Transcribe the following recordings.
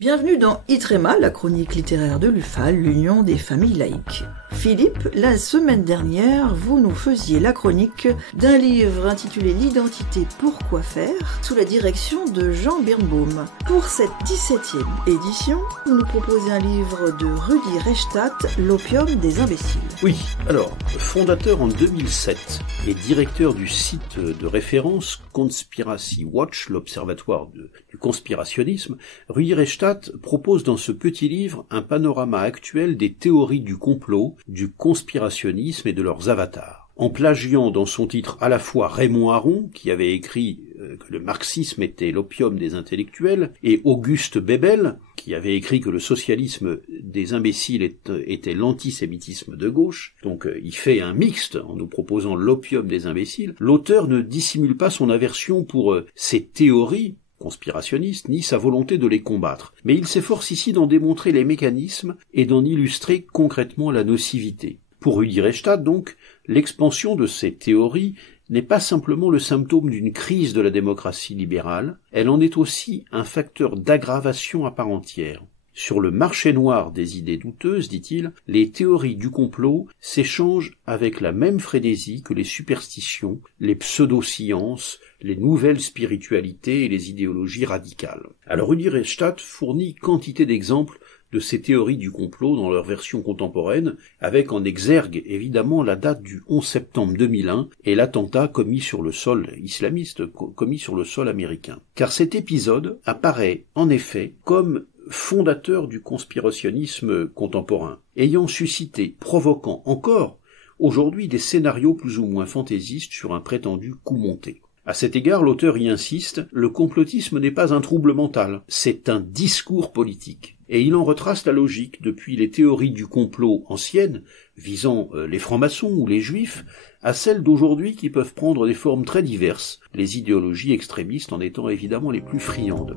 Bienvenue dans Itrema, la chronique littéraire de l'UFAL, l'Union des familles laïques. Philippe, la semaine dernière, vous nous faisiez la chronique d'un livre intitulé L'identité, pourquoi faire, sous la direction de Jean Birnbaum. Pour cette 17e édition, vous nous proposez un livre de Rudi Reichstadt, L'opium des imbéciles. Oui, alors, fondateur en 2007 et directeur du site de référence Conspiracy Watch, l'observatoire du conspirationnisme, Rudi Reichstadt propose dans ce petit livre un panorama actuel des théories du complot, du conspirationnisme et de leurs avatars. En plagiant dans son titre à la fois Raymond Aron, qui avait écrit que le marxisme était l'opium des intellectuels, et Auguste Bebel, qui avait écrit que le socialisme des imbéciles était l'antisémitisme de gauche, donc il fait un mixte en nous proposant l'opium des imbéciles, l'auteur ne dissimule pas son aversion pour ces théories conspirationnistes, ni sa volonté de les combattre. Mais il s'efforce ici d'en démontrer les mécanismes et d'en illustrer concrètement la nocivité. Pour Rudi Reichstadt, donc, l'expansion de ces théories n'est pas simplement le symptôme d'une crise de la démocratie libérale, elle en est aussi un facteur d'aggravation à part entière. Sur le marché noir des idées douteuses, dit-il, les théories du complot s'échangent avec la même frénésie que les superstitions, les pseudosciences, les nouvelles spiritualités et les idéologies radicales. Alors Rudi Reichstadt fournit quantité d'exemples de ces théories du complot dans leur version contemporaine, avec en exergue évidemment la date du 11 septembre 2001 et l'attentat commis sur le sol islamiste, commis sur le sol américain. Car cet épisode apparaît en effet comme fondateur du conspirationnisme contemporain, ayant suscité, provoquant encore aujourd'hui des scénarios plus ou moins fantaisistes sur un prétendu coup monté. À cet égard, l'auteur y insiste, le complotisme n'est pas un trouble mental, c'est un discours politique. Et il en retrace la logique depuis les théories du complot anciennes, visant les francs-maçons ou les juifs, à celles d'aujourd'hui qui peuvent prendre des formes très diverses, les idéologies extrémistes en étant évidemment les plus friandes.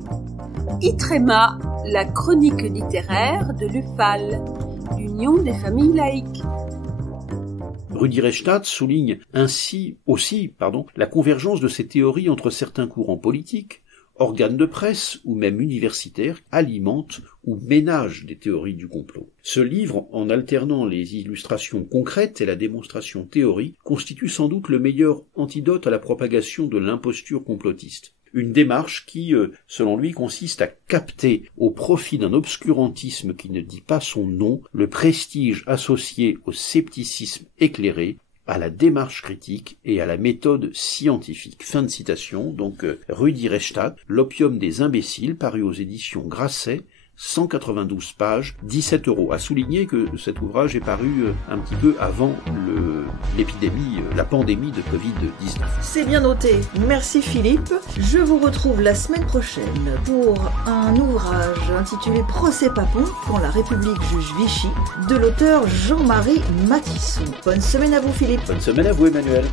Itrema, la chronique littéraire de l'UFAL, l'Union des familles laïques. Rudi Reichstadt souligne ainsi aussi la convergence de ces théories entre certains courants politiques, organes de presse ou même universitaires alimentent ou ménagent des théories du complot. Ce livre, en alternant les illustrations concrètes et la démonstration théorique, constitue sans doute le meilleur antidote à la propagation de l'imposture complotiste. Une démarche qui, selon lui, consiste à capter au profit d'un obscurantisme qui ne dit pas son nom le prestige associé au scepticisme éclairé, à la démarche critique et à la méthode scientifique. Fin de citation, donc Rudi Reichstadt, L'opium des imbéciles, paru aux éditions Grasset, 192 pages, 17 €. À souligner que cet ouvrage est paru un petit peu avant l'épidémie, la pandémie de Covid-19. C'est bien noté. Merci Philippe. Je vous retrouve la semaine prochaine pour un ouvrage intitulé Procès Papon quand la République juge Vichy de l'auteur Jean-Marie Matisson. Bonne semaine à vous Philippe. Bonne semaine à vous Emmanuel.